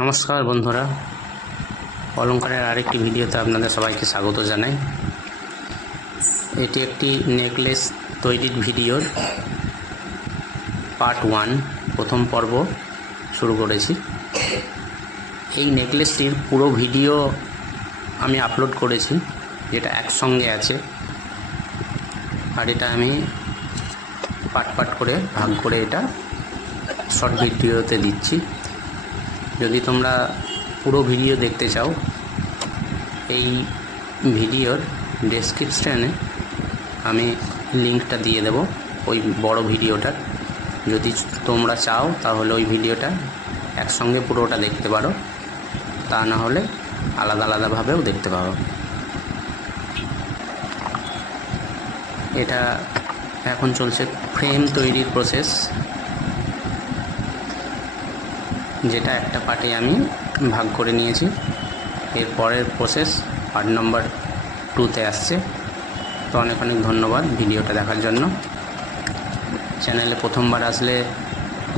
নমস্কার বন্ধুরা, অলংকারের আরেকটি ভিডিওতে আপনাদের সবাইকে স্বাগত জানাই। এটি একটি নেকলেস তৈরির ভিডিওর পার্ট 1 প্রথম পর্ব শুরু করেছি। এই নেকলেসটির পুরো ভিডিও আমি আপলোড করেছি, যেটা একসঙ্গে আছে, আর এটা আমি পার্ট করে ভাগ করে এটা শর্ট ভিডিওতে দিচ্ছি। যদি তোমরা পুরো ভিডিও দেখতে চাও, এই ভিডিওর ডেসক্রিপশানে আমি লিঙ্কটা দিয়ে দেব ওই বড় ভিডিওটার। যদি তোমরা চাও তাহলে ওই ভিডিওটা একসঙ্গে পুরোটা দেখতে পারো, তা না হলে আলাদা আলাদাভাবেও দেখতে পারো। এটা এখন চলছে ফ্রেম তৈরির প্রসেস, যেটা একটা পার্টে আমি ভাগ করে নিয়েছি। এর পরের প্রসেস পার্ট নাম্বার 2তে আসছে। তো অনেক ধন্যবাদ ভিডিওটা দেখার জন্য। চ্যানেলে প্রথমবার আসলে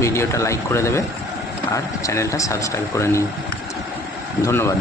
ভিডিওটা লাইক করে দেবে আর চ্যানেলটা সাবস্ক্রাইব করে নিও। ধন্যবাদ।